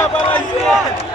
Boa, Balazinha!